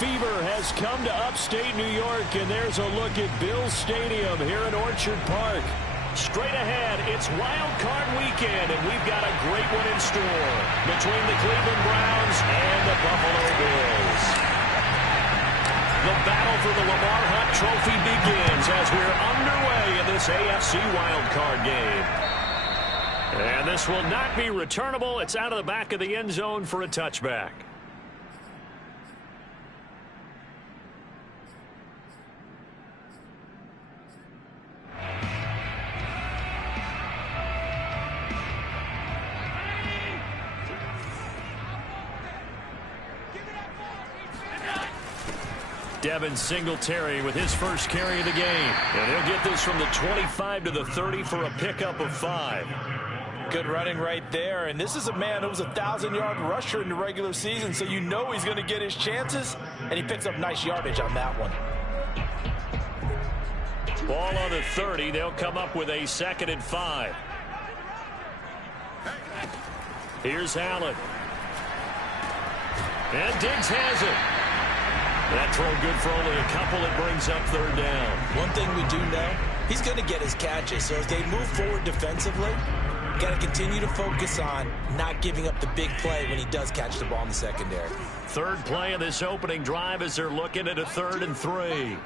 fever has come to upstate New York, and there's a look at Bills Stadium here in Orchard Park. Straight ahead, it's Wild Card Weekend, and we've got a great one in store between the Cleveland Browns and the Buffalo Bills. The battle for the Lamar Hunt Trophy begins as we're underway in this AFC Wild Card game. And this will not be returnable. It's out of the back of the end zone for a touchback. Devin Singletary with his first carry of the game. And he'll get this from the 25 to the 30 for a pickup of 5. Good running right there. And this is a man who was a 1,000-yard rusher in the regular season, so you know he's going to get his chances. And he picks up nice yardage on that one. Ball on the 30. They'll come up with a 2nd and 5. Here's Allen. And Diggs has it. That throw good for only a couple. It brings up 3rd down. One thing we do know, he's going to get his catches. So as they move forward defensively, got to continue to focus on not giving up the big play when he does catch the ball in the secondary. 3rd play of this opening drive as they're looking at a 3rd and 3.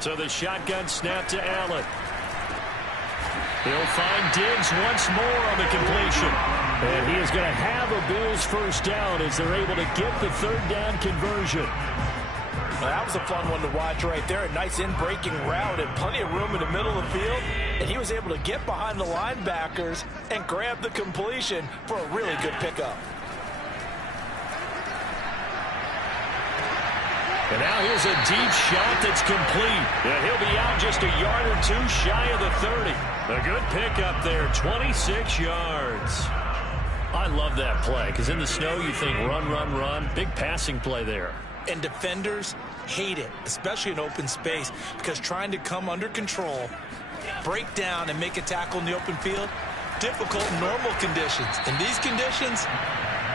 So the shotgun snap to Allen. He'll find Diggs once more on the completion. And he is going to have a Bills first down as they're able to get the 3rd down conversion. Well, that was a fun one to watch right there. A nice in-breaking route and plenty of room in the middle of the field. And he was able to get behind the linebackers and grab the completion for a really good pickup. And now here's a deep shot that's complete. And he'll be out just a yard or 2 shy of the 30. A good pickup there, 26 yards. I love that play because in the snow you think run, run, run. Big passing play there. And defenders hate it, especially in open space, because trying to come under control, break down, and make a tackle in the open field, difficult in normal conditions. In these conditions,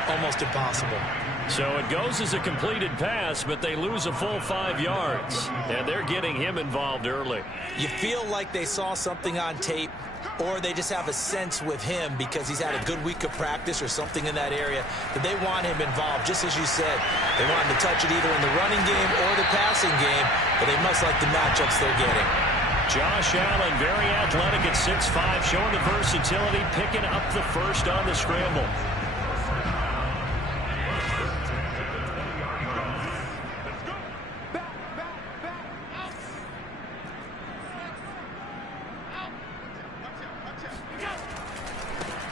almost impossible. So it goes as a completed pass, but they lose a full 5 yards. And they're getting him involved early. You feel like they saw something on tape, or they just have a sense with him because he's had a good week of practice or something in that area that they want him involved. Just as you said, they want him to touch it either in the running game or the passing game, but they must like the matchups they're getting. Josh Allen, very athletic at 6'5", showing the versatility, picking up the first on the scramble.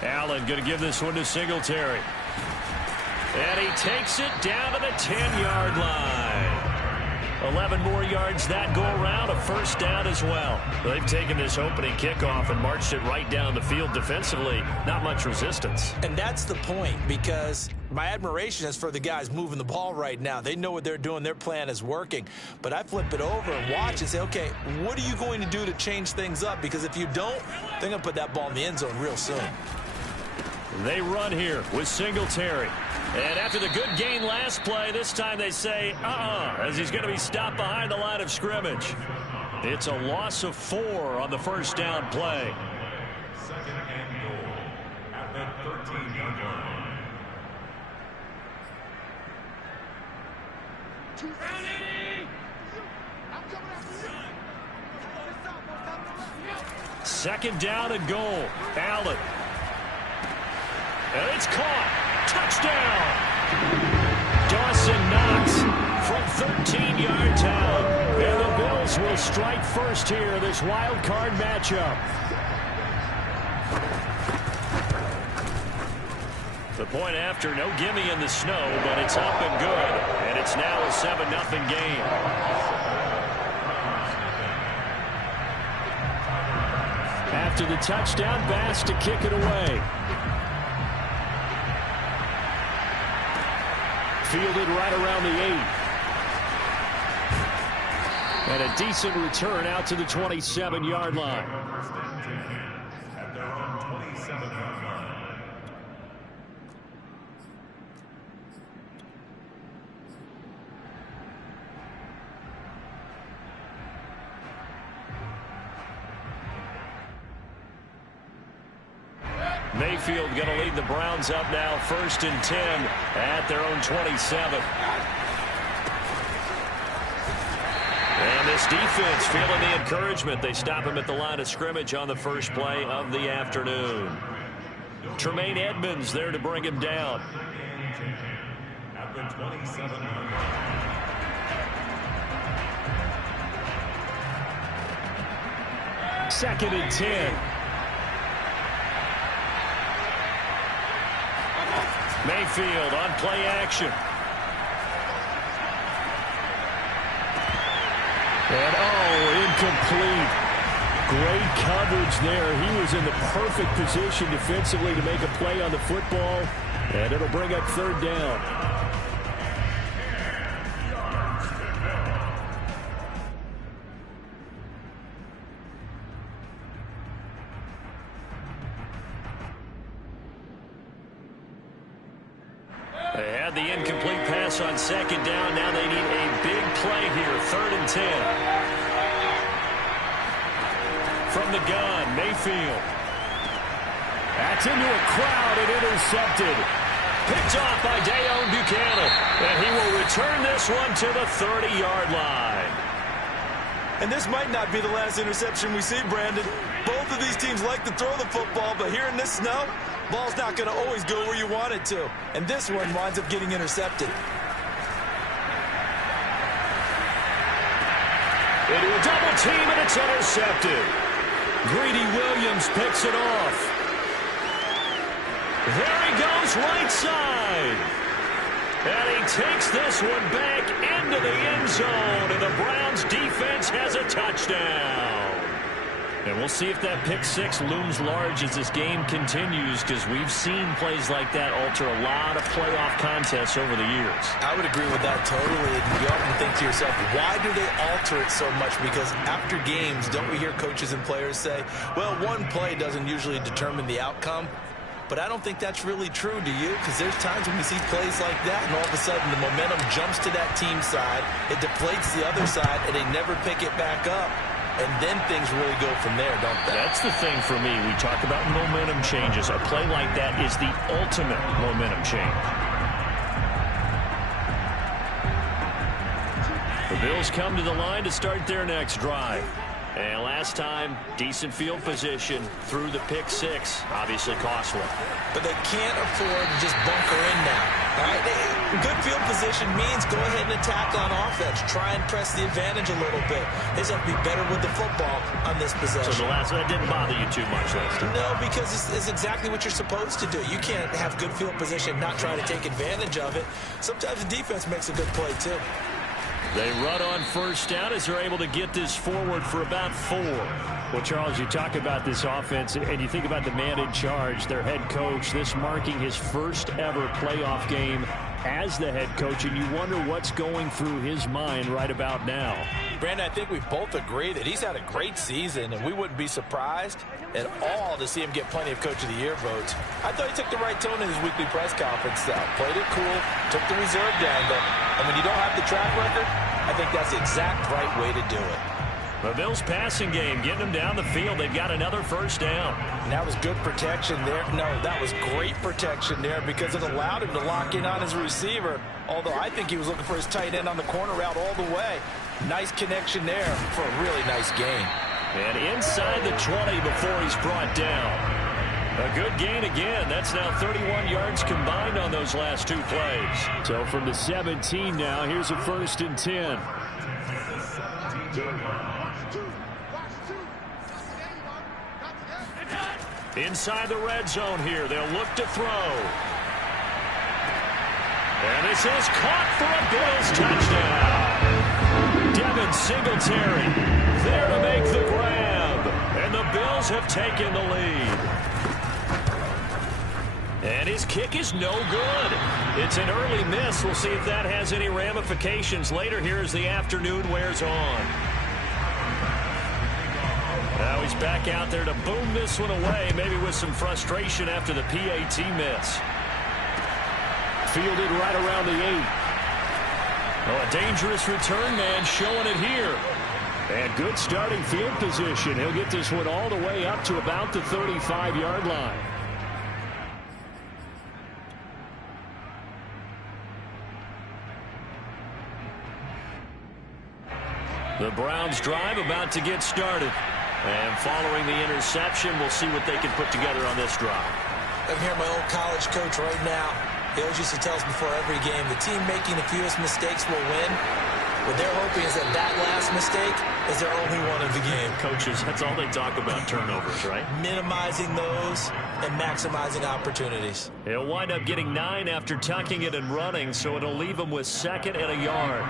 Allen going to give this one to Singletary. And he takes it down to the 10-yard line. 11 more yards that go around, a first down as well. They've taken this opening kickoff and marched it right down the field defensively. Not much resistance. And that's the point, because my admiration is for the guys moving the ball right now. They know what they're doing. Their plan is working. But I flip it over and watch and say, okay, what are you going to do to change things up? Because if you don't, they're going to put that ball in the end zone real soon. They run here with Singletary. And after the good gain last play, this time they say, as he's going to be stopped behind the line of scrimmage. It's a loss of 4 on the first down play. 2nd and goal at the 13-yard line. Second down and goal. Allen. And it's caught. Touchdown! Dawson Knox from 13 yards out. And the Bills will strike first here, this wild card matchup. The point after, no gimme in the snow, but it's up and good. And it's now a 7-0 game. After the touchdown, Bass to kick it away. Fielded right around the 8. And a decent return out to the 27-yard line. Mayfield going to lead the Browns up now 1st and 10 at their own 27. And this defense feeling the encouragement. They stop him at the line of scrimmage on the first play of the afternoon. Tremaine Edmonds there to bring him down. At the 27-yard line. 2nd and 10. Mayfield on play action. And incomplete. Great coverage there. He was in the perfect position defensively to make a play on the football. And it'll bring up 3rd down. They had the incomplete pass on 2nd down. Now they need a big play here. 3rd and 10. From the gun, Mayfield. That's into a crowd and intercepted. Picked off by Deone Bucannon. And he will return this one to the 30-yard line. And this might not be the last interception we see, Brandon. Both of these teams like to throw the football, but here in this snow, ball's not going to always go where you want it to. And this one winds up getting intercepted. Into a double team, and it's intercepted. Greedy Williams picks it off. There he goes right side. And he takes this one back into the end zone, and the Browns defense has a touchdown. And we'll see if that pick six looms large as this game continues, because we've seen plays like that alter a lot of playoff contests over the years. I would agree with that totally. And you often think to yourself, why do they alter it so much? Because after games, don't we hear coaches and players say, well, one play doesn't usually determine the outcome? But I don't think that's really true, do you? Because there's times when we see plays like that, and all of a sudden the momentum jumps to that team side, it deflates the other side, and they never pick it back up. And then things really go from there, don't they? That's the thing for me. We talk about momentum changes. A play like that is the ultimate momentum change. The Bills come to the line to start their next drive. And last time, decent field position through the pick six. Obviously costly. But they can't afford to just bunker in now. All right? Good field position means go ahead and attack on offense. Try and press the advantage a little bit. They just have to be better with the football on this possession. So the last one didn't bother you too much last time? No, because it's exactly what you're supposed to do. You can't have good field position and not try to take advantage of it. Sometimes the defense makes a good play, too. They run on first down as they're able to get this forward for about 4. Well, Charles, you talk about this offense, and you think about the man in charge, their head coach, this marking his first ever playoff game as the head coach, and you wonder what's going through his mind right about now. Brandon, I think we both agree that he's had a great season, and we wouldn't be surprised at all to see him get plenty of Coach of the Year votes. I thought he took the right tone in his weekly press conference, though. Played it cool, took the reserve down, and when you don't have the track record, I think that's the exact right way to do it. The Bills passing game, getting them down the field. They've got another first down. And that was good protection there. No, that was great protection there because it allowed him to lock in on his receiver, although I think he was looking for his tight end on the corner route all the way. Nice connection there for a really nice gain. And inside the 20 before he's brought down. A good gain again. That's now 31 yards combined on those last 2 plays. So from the 17 now, here's a 1st and 10. Inside the red zone here. They'll look to throw. And this is caught for a Bills touchdown. Devin Singletary there to make the grab. And the Bills have taken the lead. And his kick is no good. It's an early miss. We'll see if that has any ramifications later here as the afternoon wears on. Now he's back out there to boom this one away, maybe with some frustration after the PAT miss. Fielded right around the 8. Oh, a dangerous return man showing it here. And good starting field position. He'll get this one all the way up to about the 35-yard line. The Browns drive about to get started. And following the interception, we'll see what they can put together on this drive. I'm hearing my old college coach right now. He always used to tell us before every game, the team making the fewest mistakes will win. What they're hoping is that that last mistake is their only one of the game. Coaches, that's all they talk about, turnovers, right? Minimizing those and maximizing opportunities. He'll wind up getting 9 after tucking it and running, so it'll leave him with 2nd and a yard.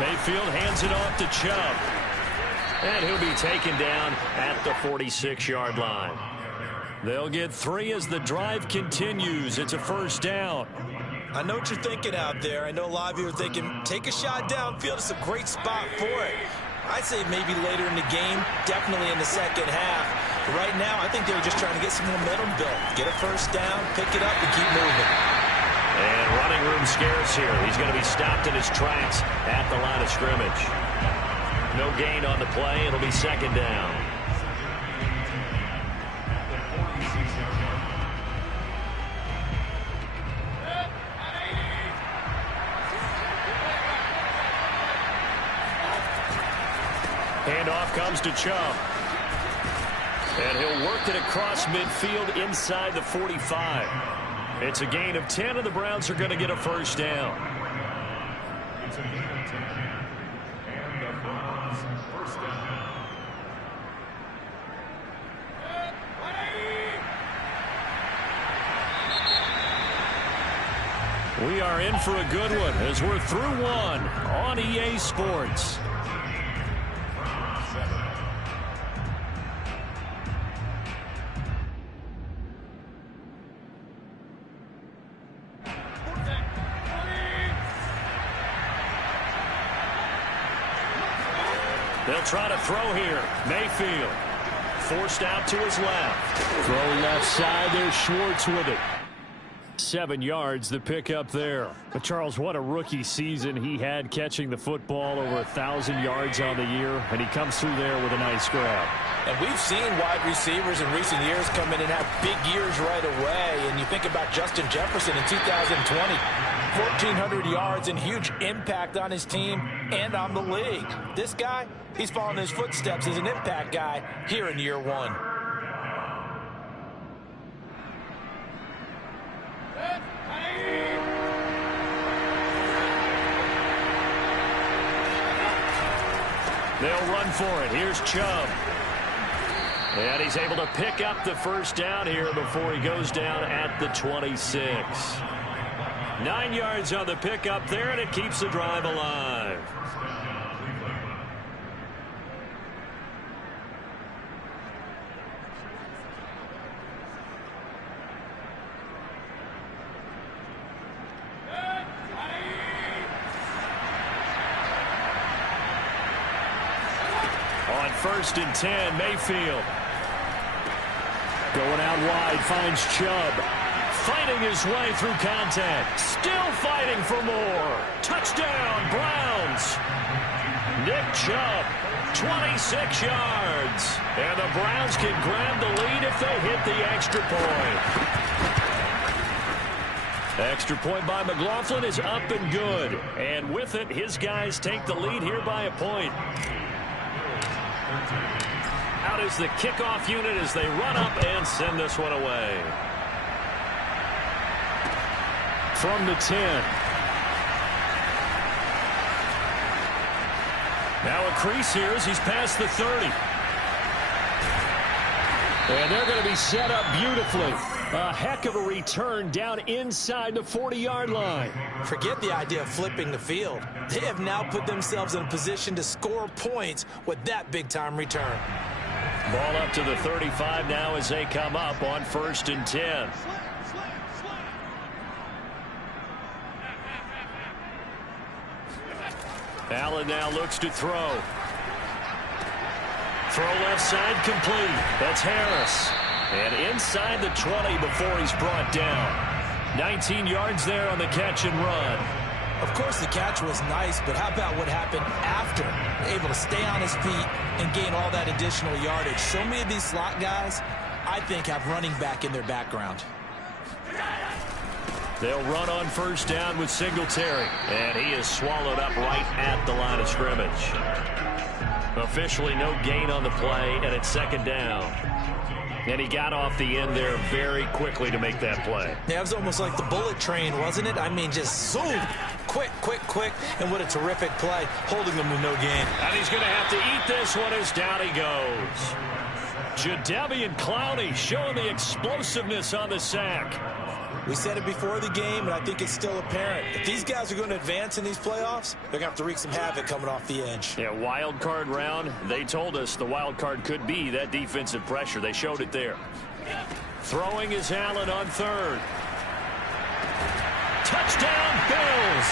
Mayfield hands it off to Chubb. And he'll be taken down at the 46-yard line. They'll get 3 as the drive continues. It's a first down. I know what you're thinking out there. I know a lot of you are thinking, take a shot downfield. It's a great spot for it. I'd say maybe later in the game, definitely in the second half. But right now, I think they were just trying to get some momentum built. Get a first down, pick it up, and keep moving. And running room scarce here. He's going to be stopped in his tracks at the line of scrimmage. No gain on the play. It'll be 2nd down. Handoff comes to Chubb. And he'll work it across midfield inside the 45. It's a gain of 10, and the Browns are going to get a first down. It's a gain of 10. And the Browns first down. We are in for a good one as we're through one on EA Sports. They'll try to throw here. Mayfield forced out to his left. Throw left side. There's Schwartz with it. 7 yards, the pickup there. But Charles, what a rookie season he had catching the football, over 1,000 yards on the year, and he comes through there with a nice grab. And we've seen wide receivers in recent years come in and have big years right away. And you think about Justin Jefferson in 2020, 1,400 yards and huge impact on his team and on the league. This guy, he's following his footsteps as an impact guy here in year 1. They'll run for it. Here's Chubb. And he's able to pick up the first down here before he goes down at the 26. 9 yards on the pickup there, and it keeps the drive alive. On 1st and 10, Mayfield. Going out wide, finds Chubb. Fighting his way through contact. Still fighting for more. Touchdown, Browns. Nick Chubb, 26 yards. And the Browns can grab the lead if they hit the extra point. Extra point by McLaughlin is up and good. And with it, his guys take the lead here by a point. Out is the kickoff unit as they run up and send this one away. From the 10. Now a crease here as he's past the 30. And they're going to be set up beautifully. A heck of a return down inside the 40-yard line. Forget the idea of flipping the field. They have now put themselves in a position to score points with that big-time return. Ball up to the 35 now as they come up on 1st and 10. Allen now looks to throw. Throw left side complete. That's Harris. And inside the 20 before he's brought down. 19 yards there on the catch and run. Of course, the catch was nice, but how about what happened after? Able to stay on his feet and gain all that additional yardage. So many of these slot guys, I think, have running back in their background. They'll run on first down with Singletary. And he is swallowed up right at the line of scrimmage. Officially no gain on the play, and it's second down. And he got off the end there very quickly to make that play. Yeah, it was almost like the bullet train, wasn't it? I mean, just zoom. Quick, quick, quick. And what a terrific play, holding them with no gain. And he's going to have to eat this one as down he goes. Jadeveon Clowney showing the explosiveness on the sack. We said it before the game, and I think it's still apparent. If these guys are going to advance in these playoffs, they're going to have to wreak some havoc coming off the edge. Yeah, wild card round. They told us the wild card could be that defensive pressure. They showed it there. Throwing is Allen on third. Touchdown, Bills.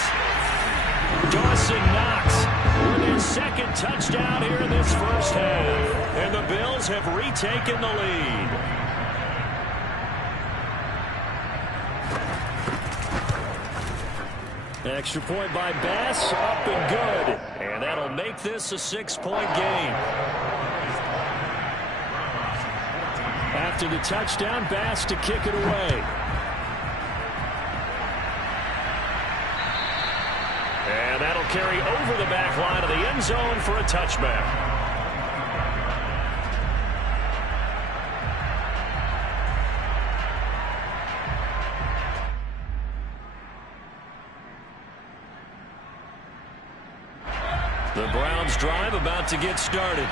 Dawson Knox with his second touchdown here in this first half. And the Bills have retaken the lead. Extra point by Bass, up and good. And that'll make this a 6-point game. After the touchdown, Bass to kick it away. And that'll carry over the back line of the end zone for a touchback. The Browns drive about to get started.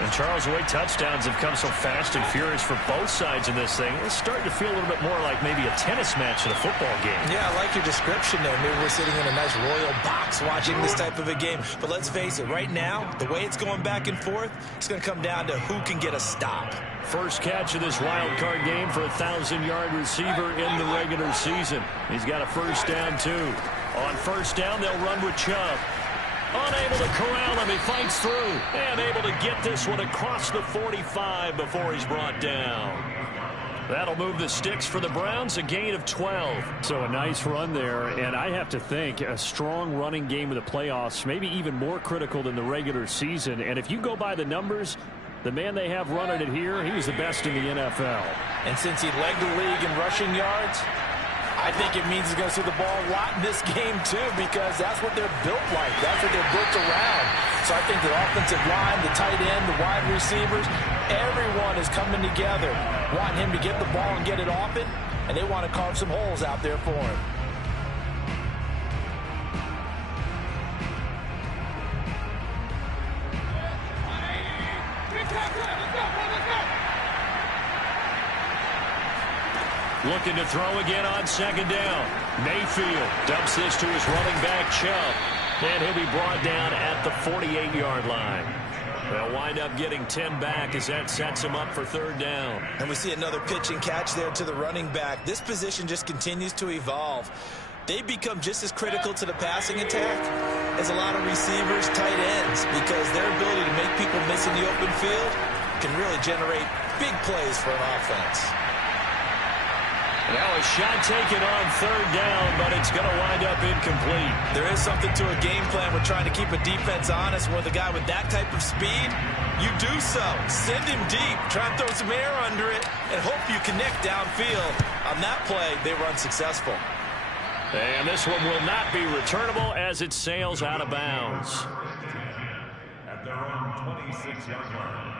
And Charles, the way touchdowns have come so fast and furious for both sides in this thing, it's starting to feel a little bit more like maybe a tennis match at a football game. Yeah, I like your description there. Maybe we're sitting in a nice royal box watching this type of a game. But let's face it, right now, the way it's going back and forth, it's going to come down to who can get a stop. First catch of this wild card game for a 1,000-yard receiver in the regular season. He's got a first down, too. On first down, they'll run with Chubb. Unable to corral him, he fights through, and able to get this one across the 45 before he's brought down. That'll move the sticks for the Browns, a gain of 12. So a nice run there, and I have to think a strong running game of the playoffs, maybe even more critical than the regular season. And if you go by the numbers, the man they have running it here, he was the best in the NFL. And since he led the league in rushing yards, I think it means he's going to see the ball a lot in this game, too, because that's what they're built like. That's what they're built around. So I think the offensive line, the tight end, the wide receivers, everyone is coming together, wanting him to get the ball and get it off it, and they want to carve some holes out there for him. Looking to throw again on second down. Mayfield dumps this to his running back, Chubb. And he'll be brought down at the 48-yard line. They'll wind up getting 10 back as that sets him up for third down. And we see another pitch and catch there to the running back. This position just continues to evolve. They become just as critical to the passing attack as a lot of receivers, tight ends, because their ability to make people miss in the open field can really generate big plays for an offense. Now a shot taken on third down, but it's going to wind up incomplete. There is something to a game plan with trying to keep a defense honest. With a guy with that type of speed, you do so. Send him deep, try and throw some air under it, and hope you connect downfield. On that play, they were unsuccessful. And this one will not be returnable as it sails out of bounds. At their own 26-yard line.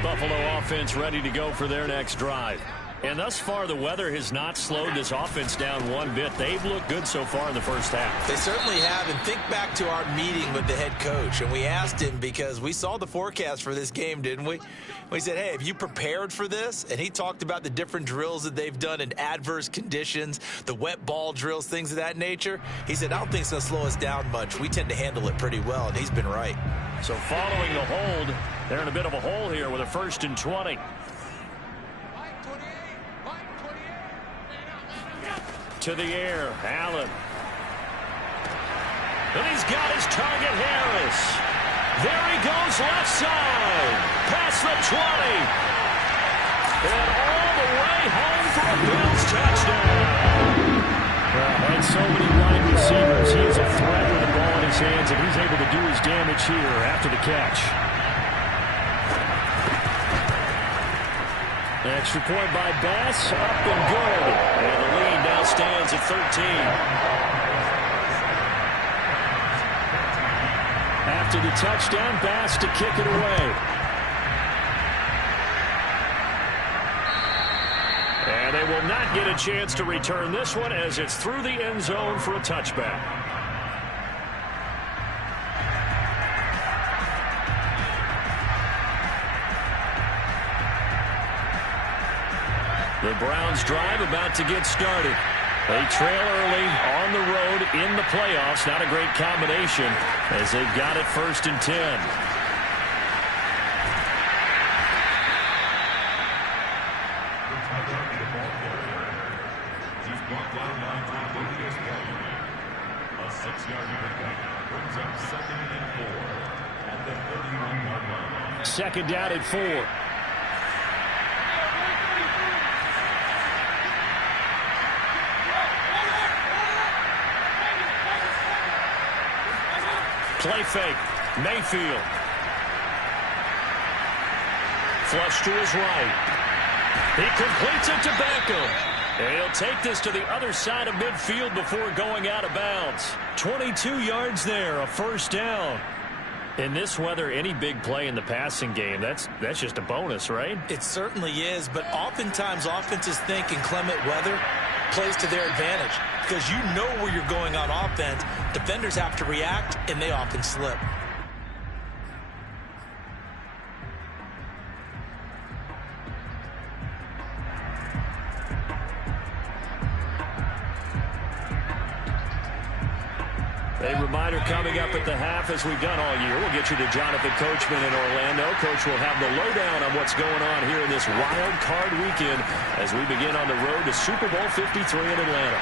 Buffalo offense ready to go for their next drive. And thus far, the weather has not slowed this offense down one bit. They've looked good so far in the first half. They certainly have. And think back to our meeting with the head coach. And we asked him, because we saw the forecast for this game, didn't we? We said, hey, have you prepared for this? And he talked about the different drills that they've done in adverse conditions, the wet ball drills, things of that nature. He said, I don't think it's going to slow us down much. We tend to handle it pretty well. And he's been right. So following the hold, they're in a bit of a hole here with a 1st and 20. To the air, Allen. And he's got his target, Harris. There he goes, left side. Past the 20. And all the way home for a Bills touchdown. Well, had so many wide receivers. He is a threat with the ball in his hands, and he's able to do his damage here after the catch. Extra point by Bass, up and good. And the lead now stands at 13. After the touchdown, Bass to kick it away. And they will not get a chance to return this one as it's through the end zone for a touchback. The Browns drive about to get started. They trail early on the road in the playoffs. Not a great combination as they've got it 1st and 10. A 6-yard pickup brings up 2nd and 4 at the 31-yard line. 2nd down at 4. Play fake. Mayfield. Flush to his right. He completes it to Beckham. And he'll take this to the other side of midfield before going out of bounds. 22 yards there, a 1st down. In this weather, any big play in the passing game, that's just a bonus, right? It certainly is, but oftentimes offenses think inclement weather plays to their advantage because you know where you're going on offense. Defenders have to react, and they often slip. A reminder coming up at the half, as we've done all year. We'll get you to Jonathan Coachman in Orlando. Coach will have the lowdown on what's going on here in this wild card weekend as we begin on the road to Super Bowl 53 in Atlanta.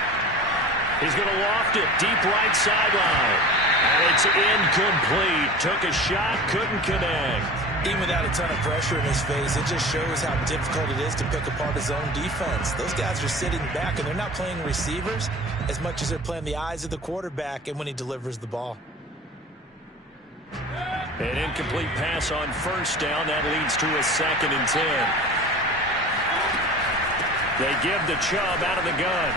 He's going to loft it deep right sideline. And it's incomplete. Took a shot, couldn't connect. Even without a ton of pressure in his face, it just shows how difficult it is to pick apart his own defense. Those guys are sitting back, and they're not playing receivers as much as they're playing the eyes of the quarterback and when he delivers the ball. An incomplete pass on 1st down. That leads to a 2nd and 10. They give to Chubb out of the gun.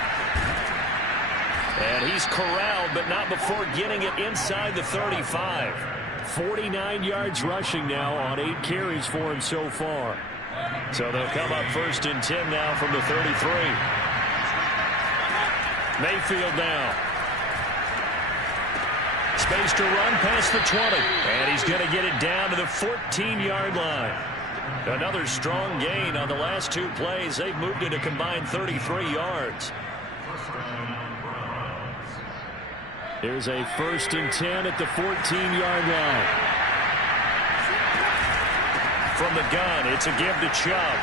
And he's corralled, but not before getting it inside the 35. 49 yards rushing now on 8 carries for him so far. So they'll come up 1st and 10 now from the 33. Mayfield now. Space to run past the 20. And he's going to get it down to the 14-yard line. Another strong gain on the last 2 plays. They've moved it a combined 33 yards. Here's a 1st and 10 at the 14-yard line. From the gun, it's a give to Chubb.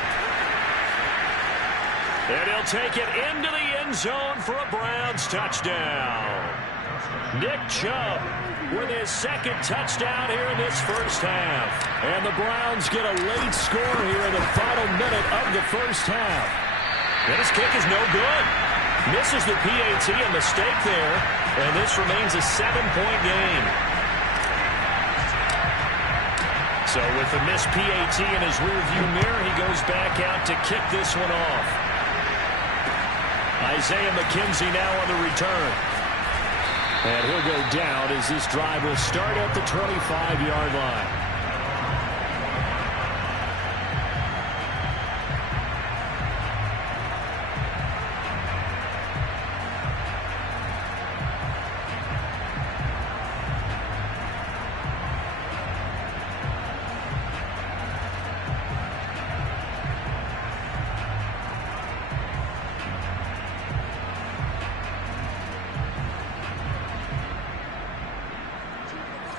And he'll take it into the end zone for a Browns touchdown. Nick Chubb with his 2nd touchdown here in this 1st half. And the Browns get a late score here in the final minute of the 1st half. And his kick is no good. Misses the PAT, a mistake there. And this remains a 7-point game. So with the missed PAT in his rearview mirror, he goes back out to kick this one off. Isaiah McKenzie now on the return. And he'll go down as this drive will start at the 25-yard line.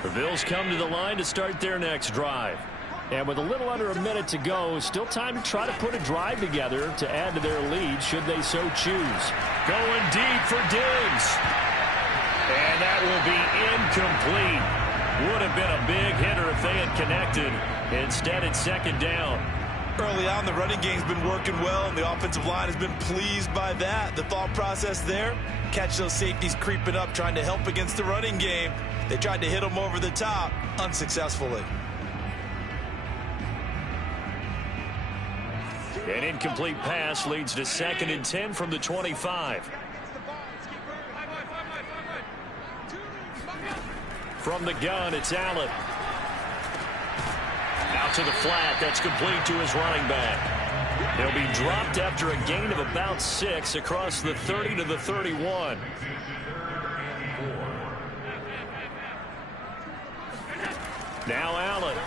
The Bills come to the line to start their next drive. And with a little under a minute to go, still time to try to put a drive together to add to their lead should they so choose. Going deep for Diggs. And that will be incomplete. Would have been a big hitter if they had connected. Instead, it's 2nd down. Early on, the running game's been working well, and the offensive line has been pleased by that. The thought process there, catch those safeties creeping up, trying to help against the running game. They tried to hit them over the top, unsuccessfully. An incomplete pass leads to 2nd and 10 from the 25. From the gun, it's Allen. Out to the flat. That's complete to his running back. He'll be dropped after a gain of about 6 across the 30 to the 31. Now Allen.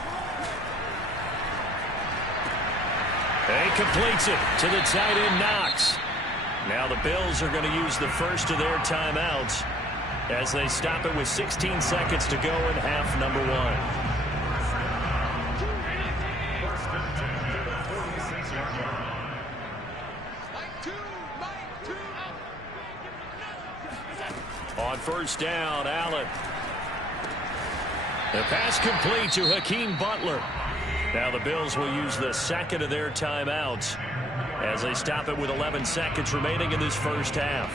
He completes it to the tight end, Knox. Now the Bills are going to use the first of their timeouts as they stop it with 16 seconds to go in half number 1. On first down, Allen. The pass complete to Hakeem Butler. Now the Bills will use the second of their timeouts as they stop it with 11 seconds remaining in this first half.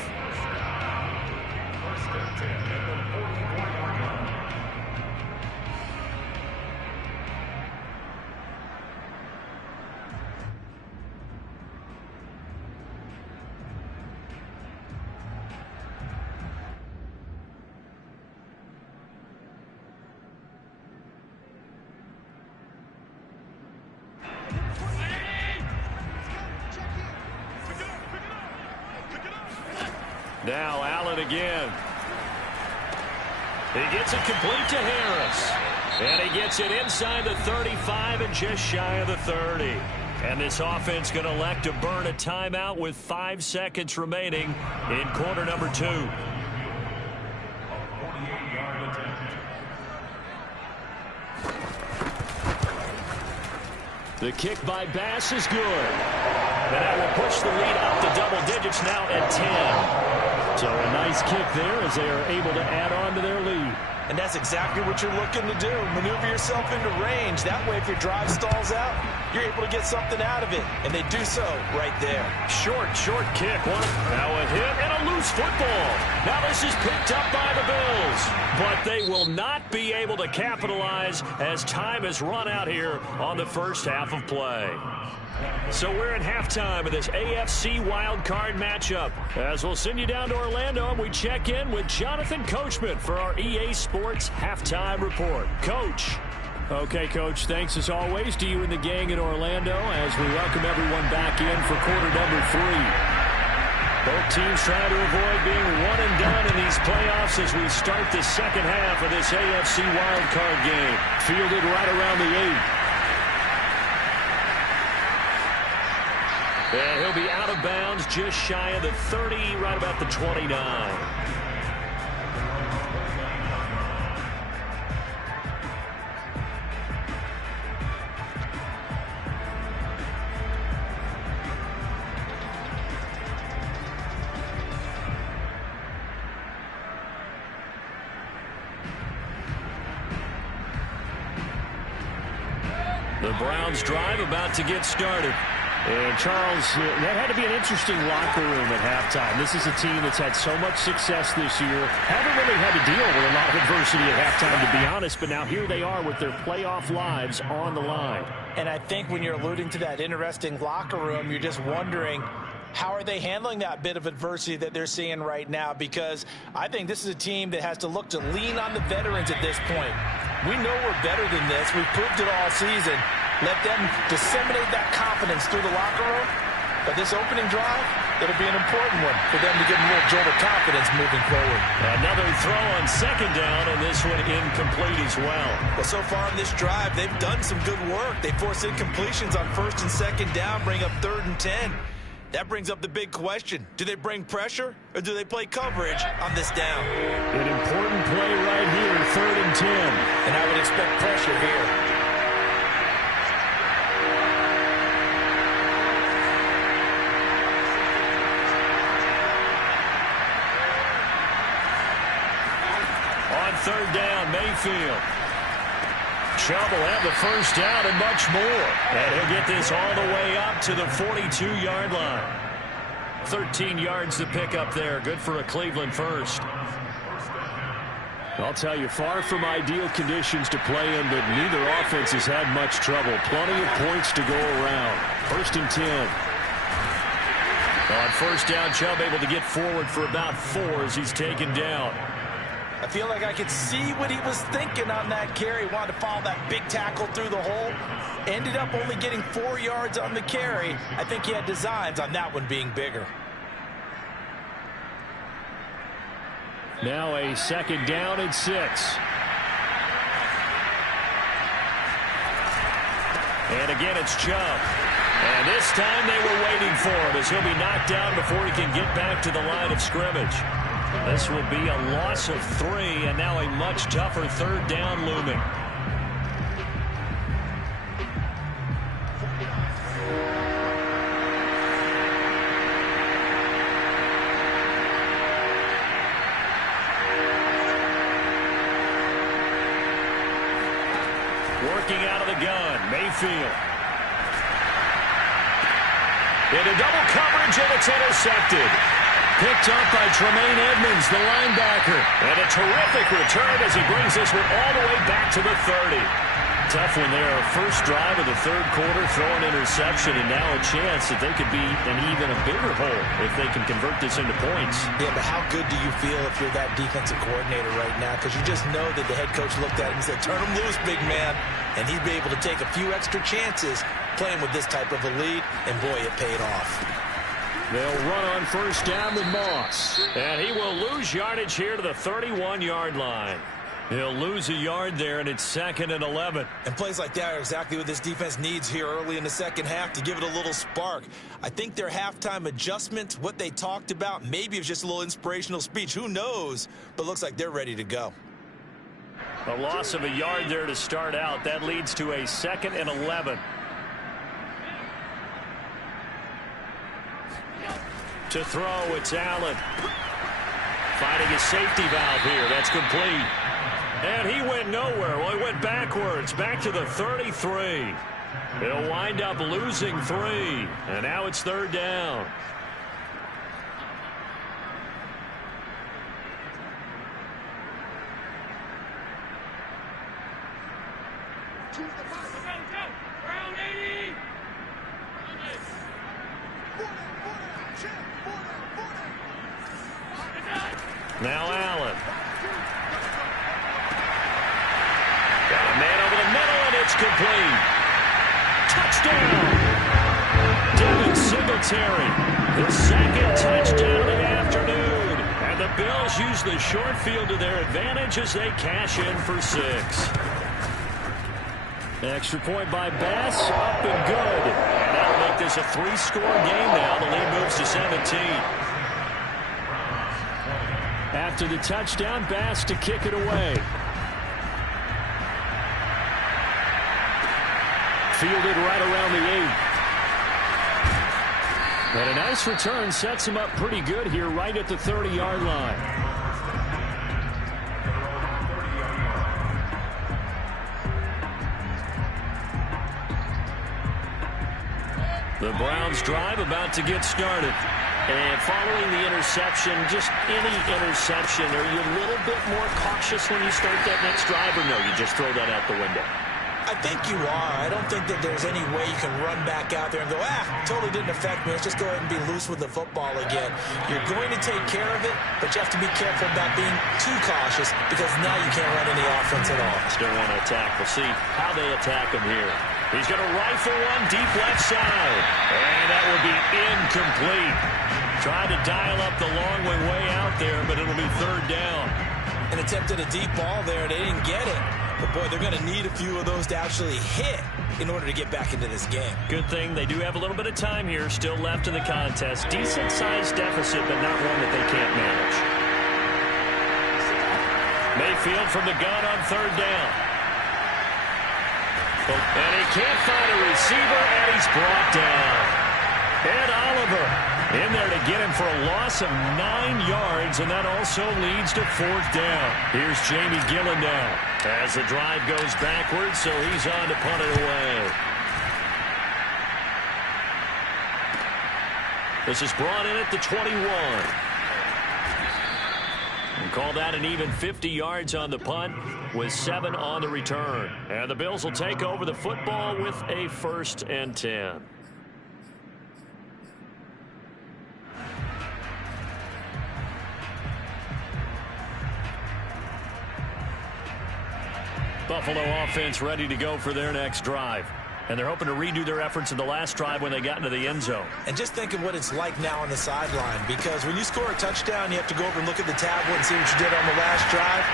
Now Allen again. He gets it complete to Harris. And he gets it inside the 35 and just shy of the 30. And this offense going to elect to burn a timeout with 5 seconds remaining in quarter number 2. The kick by Bass is good. And that will push the lead up to double digits now at 10. So a nice kick there as they are able to add on to their lead. And that's exactly what you're looking to do. Maneuver yourself into range. That way, if your drive stalls out, you're able to get something out of it. And they do so right there. Short kick. Now a hit and a loose football. Now this is picked up by the Bills. But they will not be able to capitalize as time has run out here on the first half of play. So we're at halftime of this AFC wildcard matchup. As we'll send you down to Orlando, and we check in with Jonathan Coachman for our EA Sports Halftime Report. Coach. Okay, Coach, thanks as always to you and the gang in Orlando as we welcome everyone back in for quarter number 3. Both teams trying to avoid being one and done in these playoffs as we start the second half of this AFC wildcard game. Fielded right around the 8. And he'll be out of bounds just shy of the 30, right about the 29. The Browns drive about to get started. And, Charles, that had to be an interesting locker room at halftime. This is a team that's had so much success this year. Haven't really had to deal with a lot of adversity at halftime, to be honest. But now here they are with their playoff lives on the line. And I think when you're alluding to that interesting locker room, you're just wondering, how are they handling that bit of adversity that they're seeing right now? Because I think this is a team that has to look to lean on the veterans at this point. We know we're better than this. We've proved it all season. Let them disseminate that confidence through the locker room. But this opening drive, it'll be an important one for them to give them a little jolt of confidence moving forward. Another throw on second down, and this one incomplete as well. Well, so far in this drive, they've done some good work. They force incompletions on first and second down, bring up 3rd and 10. That brings up the big question. Do they bring pressure, or do they play coverage on this down? An important play right here, 3rd and 10. And I would expect pressure here. Third down, Mayfield. Chubb will have the first down and much more. And he'll get this all the way up to the 42-yard line. 13 yards to pick up there. Good for a Cleveland first. I'll tell you, far from ideal conditions to play in, but neither offense has had much trouble. Plenty of points to go around. 1st and 10. On 1st down, Chubb able to get forward for about 4 as he's taken down. I feel like I could see what he was thinking on that carry. Wanted to follow that big tackle through the hole. Ended up only getting 4 yards on the carry. I think he had designs on that one being bigger. Now a 2nd down and 6. And again, it's Chubb. And this time they were waiting for him as he'll be knocked down before he can get back to the line of scrimmage. This will be a loss of 3, and now a much tougher 3rd down looming. Working out of the gun, Mayfield. Into double coverage, and it's intercepted. Picked up by Tremaine Edmonds, the linebacker. And a terrific return as he brings this one all the way back to the 30. Tough one there. First drive of the 3rd quarter, throw an interception, and now a chance that they could be in even a bigger hole if they can convert this into points. Yeah, but how good do you feel if you're that defensive coordinator right now? Because you just know that the head coach looked at him and said, turn him loose, big man. And he'd be able to take a few extra chances playing with this type of a lead, and boy, it paid off. They'll run on 1st down with Moss. And he will lose yardage here to the 31-yard line. He'll lose a yard there, and it's 2nd and 11. And plays like that are exactly what this defense needs here early in the 2nd half to give it a little spark. I think their halftime adjustment, what they talked about, maybe it's just a little inspirational speech. Who knows? But looks like they're ready to go. A loss of a yard there to start out. That leads to a 2nd and 11. To throw, it's Allen. Finding a safety valve here. That's complete. And he went nowhere. Well, he went backwards. Back to the 33. He'll wind up losing 3. And now it's 3rd down. Now Allen. Got a man over the middle, and it's complete. Touchdown! Devin Singletary. His 2nd touchdown of the afternoon. And the Bills use the short field to their advantage as they cash in for 6. Extra point by Bass, up and good. And that'll make this a 3-score game now. The lead moves to 17. After the touchdown, Bass to kick it away. Fielded right around the 8. And a nice return sets him up pretty good here right at the 30-yard line. The Browns drive about to get started. And following the interception, just any interception, are you a little bit more cautious when you start that next drive, or no, you just throw that out the window? I think you are. I don't think that there's any way you can run back out there and go, totally didn't affect me. Let's just go ahead and be loose with the football again. You're going to take care of it, but you have to be careful about being too cautious because now you can't run any offense at all. Still want to attack. We'll see how they attack him here. He's going to rifle one deep left side. And that will be incomplete. Trying to dial up the long way out there, but it'll be 3rd down. And attempted a deep ball there. They didn't get it. But, boy, they're going to need a few of those to actually hit in order to get back into this game. Good thing they do have a little bit of time here still left in the contest. Decent-sized deficit, but not one that they can't manage. Mayfield from the gun on 3rd down. And he can't find a receiver, and he's brought down. Ed Oliver in there to get him for a loss of 9 yards, and that also leads to 4th down. Here's Jamie Gillen now as the drive goes backwards, so he's on to punt it away. This is brought in at the 21. And Call that an even 50 yards on the punt with 7 on the return. And the Bills will take over the football with a 1st and 10. Buffalo offense ready to go for their next drive. And they're hoping to redo their efforts in the last drive when they got into the end zone. And just think of what it's like now on the sideline, because when you score a touchdown, you have to go over and look at the tablet and see what you did on the last drive.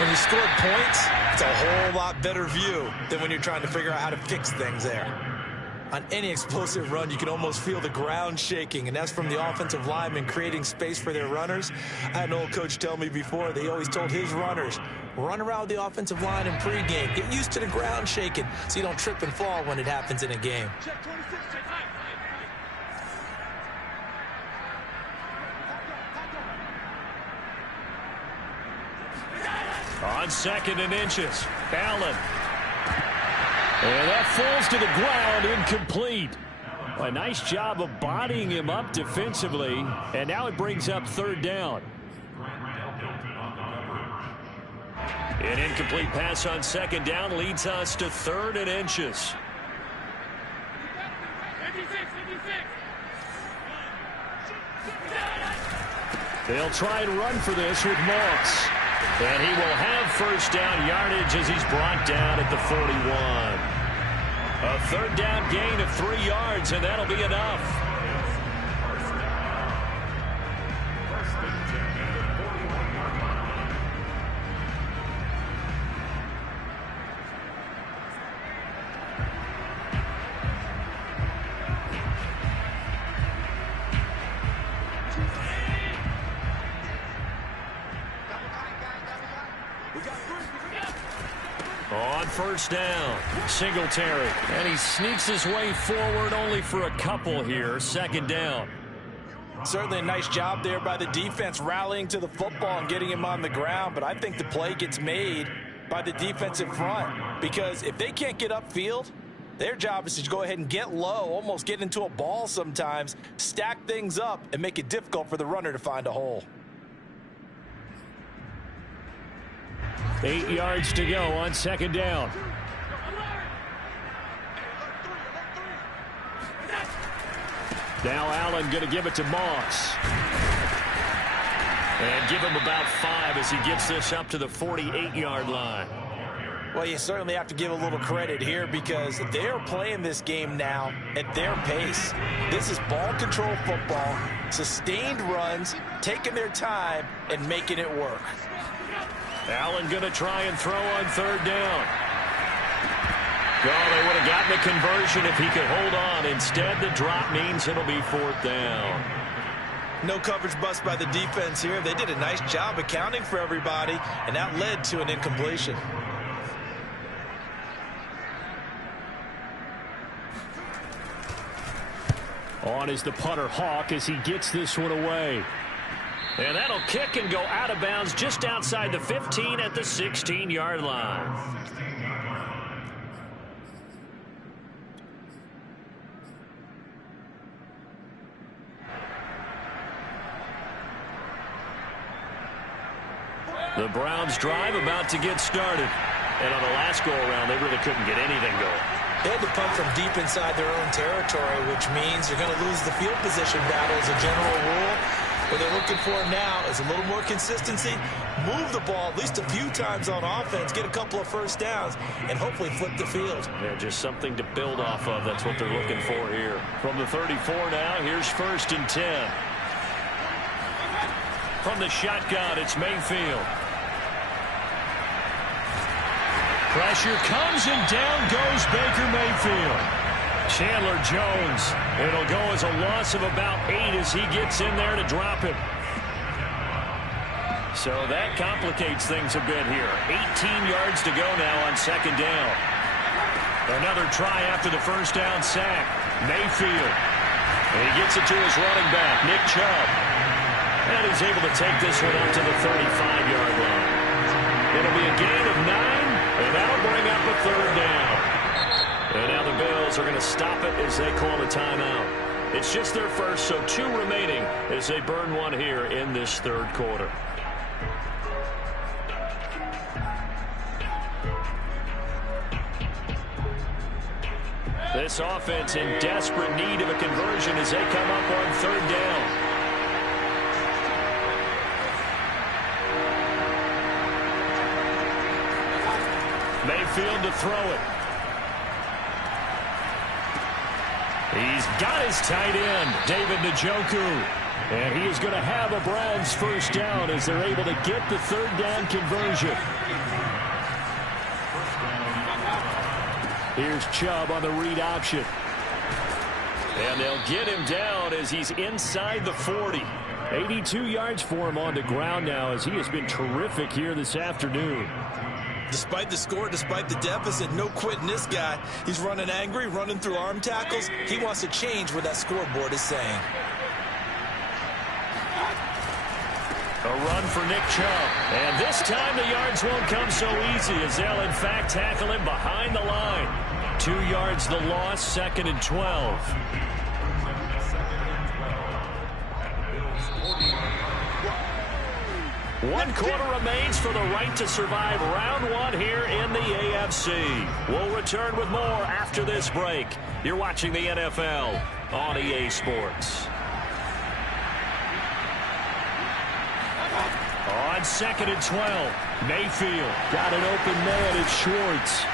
When you scored points, it's a whole lot better view than when you're trying to figure out how to fix things there. On any explosive run, you can almost feel the ground shaking, and that's from the offensive linemen creating space for their runners. I had an old coach tell me before, they always told his runners, run around the offensive line in pregame. Get used to the ground shaking so you don't trip and fall when it happens in a game. On 2nd and inches, Allen. And that falls to the ground, incomplete. A nice job of bodying him up defensively, and now it brings up 3rd down. An incomplete pass on 2nd down leads us to 3rd and inches. They'll try and run for this with Moss. And he will have 1st down yardage as he's brought down at the 41. A 3rd down gain of 3 yards, and that'll be enough. On 1st down, Singletary, and he sneaks his way forward only for a couple here. 2nd down. Certainly a nice job there by the defense rallying to the football and getting him on the ground, but I think the play gets made by the defensive front, because if they can't get upfield, their job is to go ahead and get low, almost get into a ball sometimes, stack things up, and make it difficult for the runner to find a hole. 8 yards to go on 2nd down. Now Allen going to give it to Moss. And give him about 5 as he gets this up to the 48-yard line. Well, you certainly have to give a little credit here, because they're playing this game now at their pace. This is ball control football, sustained runs, taking their time, and making it work. Allen going to try and throw on 3rd down. Oh, they would have gotten the conversion if he could hold on. Instead, the drop means it'll be 4th down. No coverage bust by the defense here. They did a nice job accounting for everybody, and that led to an incompletion. On is the punter, Hawk, as he gets this one away. And that'll kick and go out of bounds just outside the 15 at the 16-yard line. The Browns drive about to get started. And on the last go-around, they really couldn't get anything going. They had to punt from deep inside their own territory, which means you're going to lose the field position battle as a general rule. What they're looking for now is a little more consistency, move the ball at least a few times on offense, get a couple of 1st downs, and hopefully flip the field. Yeah, just something to build off of. That's what they're looking for here. From the 34 now, here's 1st and 10. From the shotgun, it's Mayfield. Pressure comes, and down goes Baker Mayfield. Chandler Jones. It'll go as a loss of about 8 as he gets in there to drop him. So that complicates things a bit here. 18 yards to go now on 2nd down. Another try after the 1st down sack. Mayfield. And he gets it to his running back, Nick Chubb. And he's able to take this one up to the 35-yard line. It'll be a gain of 9, and that'll bring up a 3rd down. And now the Bills are going to stop it as they call a timeout. It's just their first, so 2 remaining as they burn one here in this 3rd quarter. This offense in desperate need of a conversion as they come up on third down. Mayfield to throw it. He's got his tight end, David Njoku. And he is going to have a Browns first down as they're able to get the third down conversion. Here's Chubb on the read option. And they'll get him down as he's inside the 40. 82 yards for him on the ground now as he has been terrific here this afternoon. Despite the score, despite the deficit, no quitting this guy. He's running angry, running through arm tackles. He wants to change what that scoreboard is saying. A run for Nick Chubb. And this time the yards won't come so easy as they'll in fact tackle him behind the line. 2 yards the loss, 2nd and 12. One quarter remains for the right to survive round one here in the AFC. We'll return with more after this break. You're watching the NFL on EA Sports. On 2nd and 12, Mayfield got an open man at Schwartz.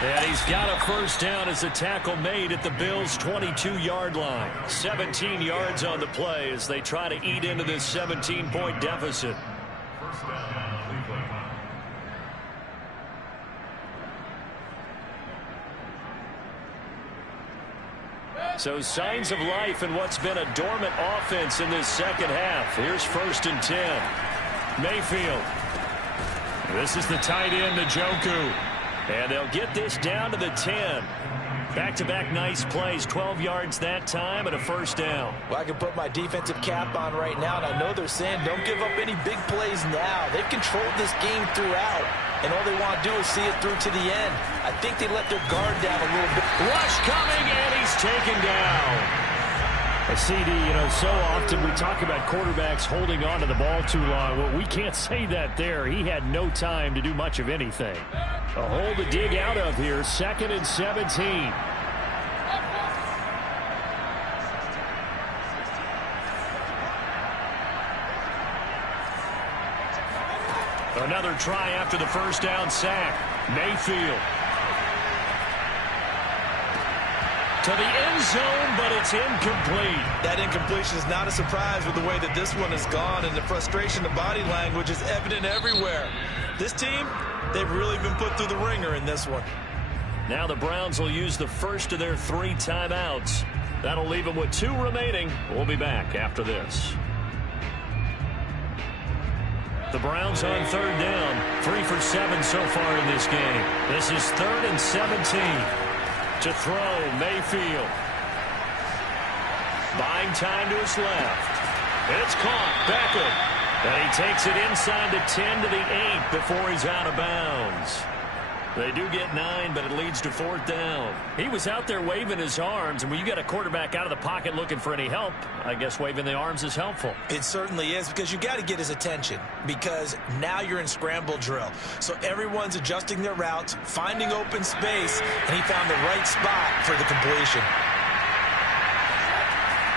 And he's got a first down as the tackle made at the Bills' 22-yard line. 17 yards on the play as they try to eat into this 17-point deficit. So signs of life in what's been a dormant offense in this second half. Here's 1st and 10. Mayfield. This is the tight end, Njoku. And they'll get this down to the 10. Back-to-back nice plays, 12 yards that time and a first down. Well, I can put my defensive cap on right now, and I know they're saying don't give up any big plays now. They've controlled this game throughout, and all they want to do is see it through to the end. I think they let their guard down a little bit. Rush coming, and he's taken down. CD, so often we talk about quarterbacks holding on to the ball too long. Well, we can't say that there. He had no time to do much of anything. A hole to dig out of here, 2nd and 17. Another try after the first down sack. Mayfield. To the end zone, but it's incomplete. That incompletion is not a surprise with the way that this one has gone, and the frustration, the body language is evident everywhere. This team, they've really been put through the ringer in this one. Now the Browns will use the first of their 3 timeouts. That'll leave them with 2 remaining. We'll be back after this. The Browns on 3rd down. 3 for 7 so far in this game. This is 3rd and 17. To throw, Mayfield. Buying time to his left. It's caught. Beckham. And he takes it inside the 10 to the 8 before he's out of bounds. They do get 9, but it leads to 4th down. He was out there waving his arms, and when you get a quarterback out of the pocket looking for any help, I guess waving the arms is helpful. It certainly is, because you got to get his attention, because now you're in scramble drill. So everyone's adjusting their routes, finding open space, and he found the right spot for the completion.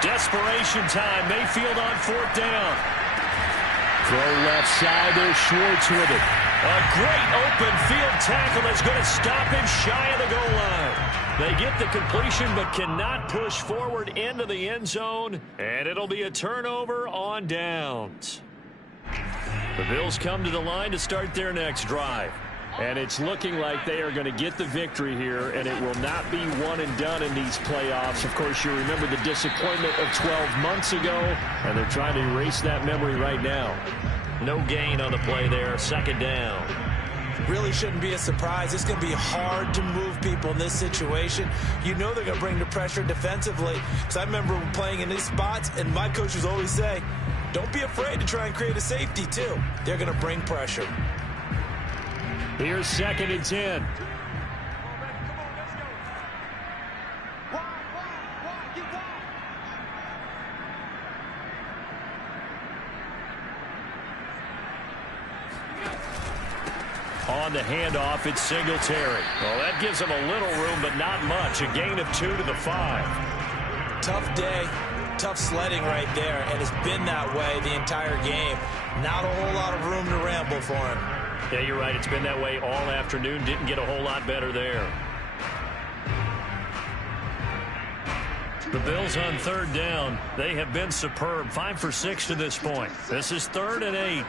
Desperation time. Mayfield on 4th down. Throw left side. There's Schwartz with it. A great open field tackle that's going to stop him shy of the goal line. They get the completion but cannot push forward into the end zone, and it'll be a turnover on downs. The Bills come to the line to start their next drive. And it's looking like they are going to get the victory here, and it will not be one and done in these playoffs. Of course, you remember the disappointment of 12 months ago, and they're trying to erase that memory right now. No gain on the play there, 2nd down. Really shouldn't be a surprise. It's going to be hard to move people in this situation. You know they're going to bring the pressure defensively. Because I remember playing in these spots, and my coach was always saying, don't be afraid to try and create a safety, too. They're going to bring pressure. Here's 2nd and 10. On the handoff. It's Singletary. Well, that gives him a little room, but not much. A gain of 2 to the 5. Tough day, tough sledding right there, and it's been that way the entire game. Not a whole lot of room to ramble for him. Yeah, you're right. It's been that way all afternoon. Didn't get a whole lot better there. The Bills on 3rd down. They have been superb. 5 for 6 to this point. This is 3rd and 8.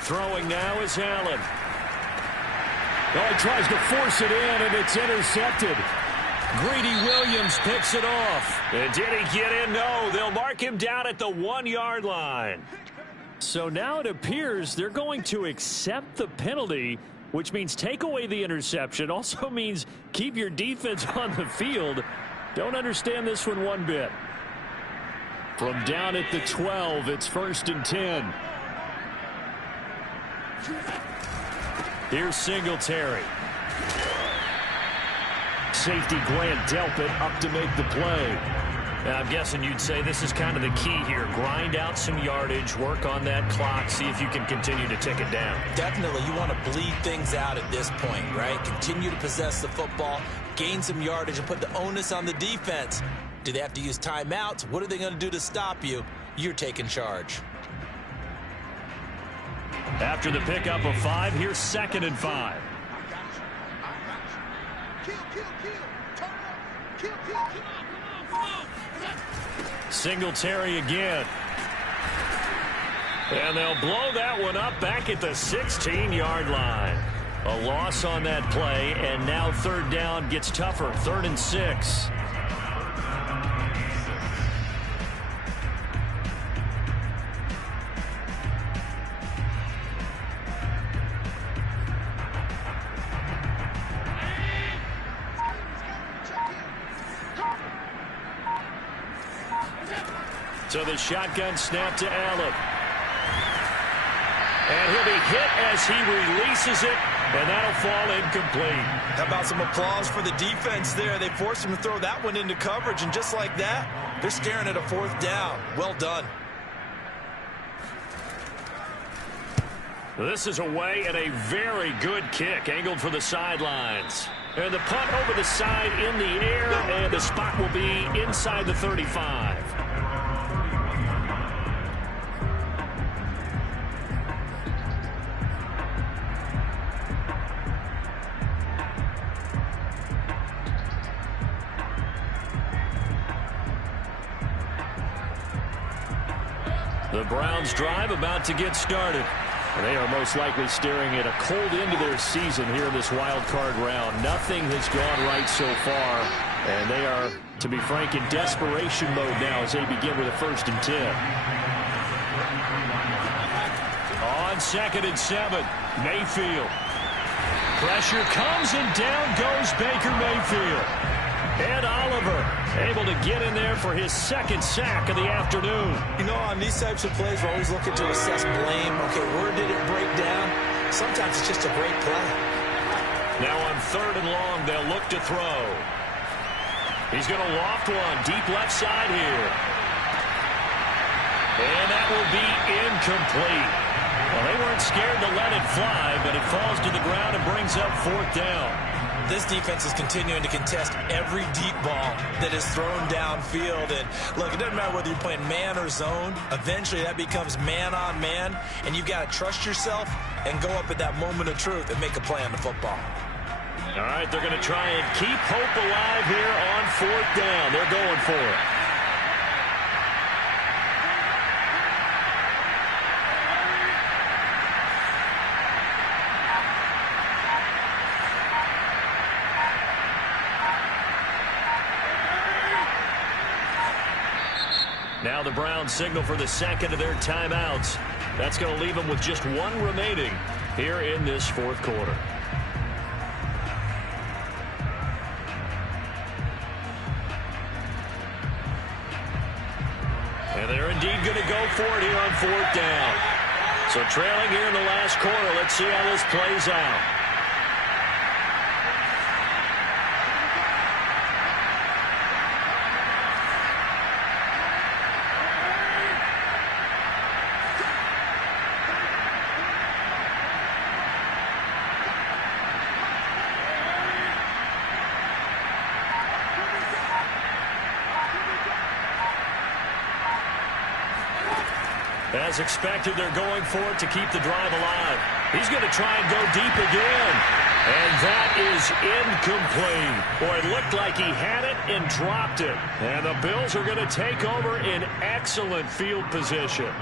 Throwing now is Allen. Oh, he tries to force it in, and it's intercepted. Greedy Williams picks it off. And did he get in? No, they'll mark him down at the 1-yard line. So now it appears they're going to accept the penalty, which means take away the interception. Also means keep your defense on the field. Don't understand this one bit. From down at the 12, it's 1st and 10. Here's Singletary. Safety Grant Delpit up to make the play. Now, I'm guessing you'd say this is kind of the key here. Grind out some yardage, work on that clock, see if you can continue to tick it down. Definitely, you want to bleed things out at this point, right? Continue to possess the football, gain some yardage, and put the onus on the defense. Do they have to use timeouts? What are they going to do to stop you? You're taking charge. After the pickup of 5, here's 2nd and 5. Singletary again. And they'll blow that one up back at the 16-yard line. A loss on that play, and now 3rd down gets tougher. 3rd and 6. So the shotgun snap to Allen. And he'll be hit as he releases it, and that'll fall incomplete. How about some applause for the defense there? They forced him to throw that one into coverage, and just like that, they're staring at a 4th down. Well done. This is away, and a very good kick, angled for the sidelines. And the punt over the side in the air, and the spot will be inside the 35. The Browns drive about to get started. They are most likely staring at a cold end of their season here in this wild card round. Nothing has gone right so far, and they are, to be frank, in desperation mode now as they begin with a 1st and 10. On 2nd and 7, Mayfield. Pressure comes, and down goes Baker Mayfield. And Oliver able to get in there for his 2nd sack of the afternoon. You know, on these types of plays, we're always looking to assess blame. Okay, where did it break down? Sometimes it's just a great play. Now on 3rd and long, they'll look to throw. He's going to loft one deep left side here. And that will be incomplete. Well, they weren't scared to let it fly, but it falls to the ground and brings up 4th down. This defense is continuing to contest every deep ball that is thrown downfield. And look, it doesn't matter whether you're playing man or zone. Eventually, that becomes man on man, and you've got to trust yourself and go up at that moment of truth and make a play on the football. All right, they're going to try and keep hope alive here on 4th down. They're going for it. Now the Browns signal for the 2nd of their timeouts. That's going to leave them with just 1 remaining here in this 4th quarter. And they're indeed going to go for it here on 4th down. So trailing here in the last quarter, let's see how this plays out. As expected, they're going for it to keep the drive alive. He's going to try and go deep again. And that is incomplete. Boy, it looked like he had it and dropped it. And the Bills are going to take over in excellent field position.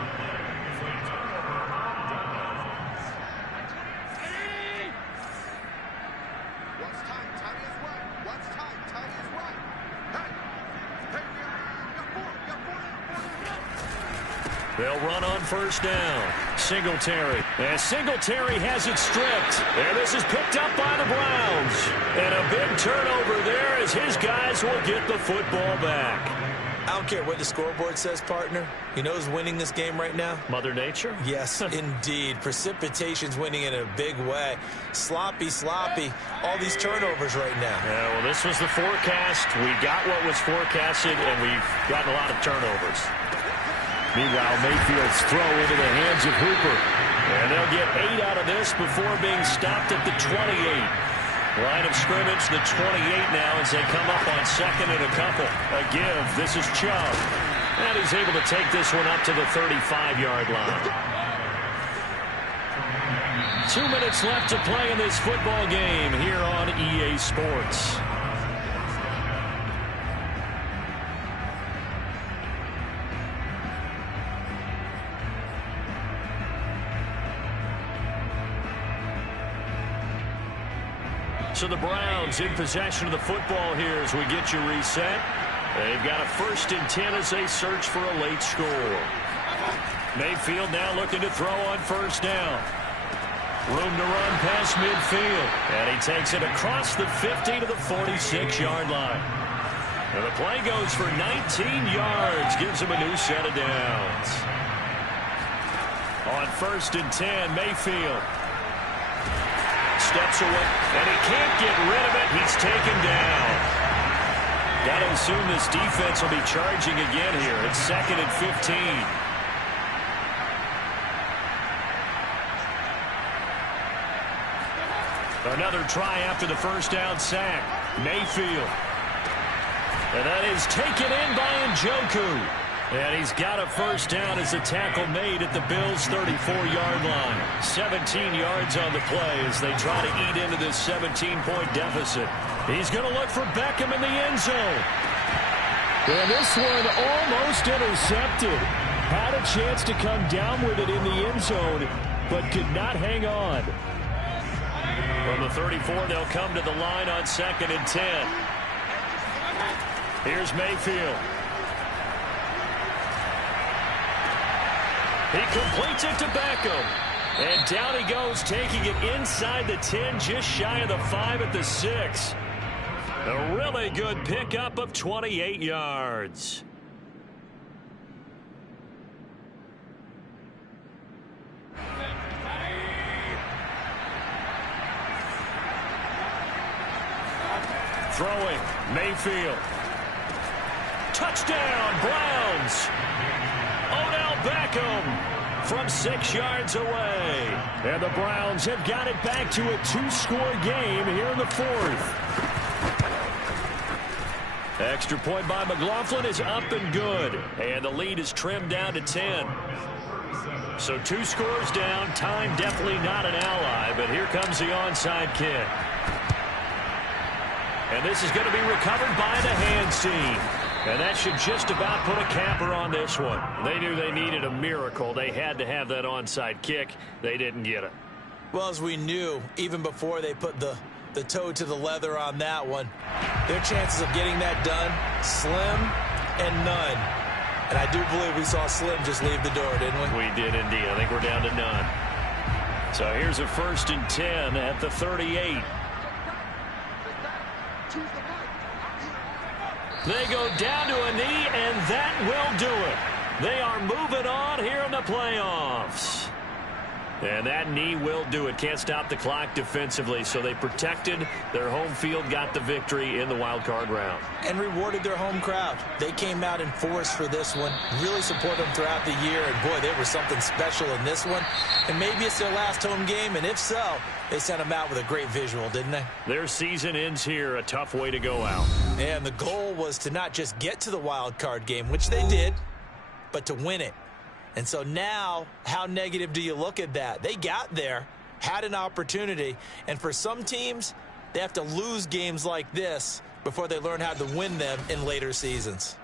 They'll run on first down. Singletary. And Singletary has it stripped. And this is picked up by the Browns. And a big turnover there as his guys will get the football back. I don't care what the scoreboard says, partner. You know who's winning this game right now? Mother Nature? Yes, indeed. Precipitation's winning in a big way. Sloppy. All these turnovers right now. Yeah, well, this was the forecast. We got what was forecasted, and we've gotten a lot of turnovers. Meanwhile, Mayfield's throw into the hands of Hooper. And they'll get 8 out of this before being stopped at the 28. Line of scrimmage, the 28 now as they come up on second and a couple. A give. This is Chubb. And he's able to take this one up to the 35-yard line. 2 minutes left to play in this football game here on EA Sports. So the Browns in possession of the football here as we get you reset. They've got a 1st and 10 as they search for a late score. Mayfield now looking to throw on first down. Room to run past midfield. And he takes it across the 50 to the 46-yard line. And the play goes for 19 yards. Gives him a new set of downs. On 1st and 10, Mayfield steps away, and he can't get rid of it. He's taken down. Got to assume this defense will be charging again here. It's 2nd and 15. Another try after the first down sack. Mayfield. And that is taken in by Njoku. And he's got a first down as a tackle made at the Bills' 34-yard line. 17 yards on the play as they try to eat into this 17-point deficit. He's going to look for Beckham in the end zone. And this one almost intercepted. Had a chance to come down with it in the end zone, but could not hang on. From the 34, they'll come to the line on 2nd and 10. Here's Mayfield. He completes it to Beckham. And down he goes, taking it inside the 10, just shy of the 5 at the 6. A really good pickup of 28 yards. Throwing, Mayfield. Touchdown, Browns. Odell Beckham from 6 yards away. And the Browns have got it back to a 2-score game here in the 4th. Extra point by McLaughlin is up and good. And the lead is trimmed down to 10. So 2 scores down. Time definitely not an ally, but here comes the onside kick. And this is going to be recovered by the hands team. And that should just about put a capper on this one. They knew they needed a miracle. They had to have that onside kick. They didn't get it. Well, as we knew, even before they put the toe to the leather on that one, their chances of getting that done, slim and none. And I do believe we saw Slim just leave the door, didn't we? We did indeed. I think we're down to none. So here's a 1st and 10 at the 38. They go down to a knee, and that will do it. They are moving on here in the playoffs. And that knee will do it. Can't stop the clock defensively, so they protected their home field, got the victory in the wild card round. And rewarded their home crowd. They came out in force for this one, really supported them throughout the year, and boy, they were something special in this one. And maybe it's their last home game, and if so, they sent them out with a great visual, didn't they? Their season ends here, a tough way to go out. And the goal was to not just get to the wild card game, which they did, but to win it. And so now, how negative do you look at that? They got there, had an opportunity, and for some teams, they have to lose games like this before they learn how to win them in later seasons.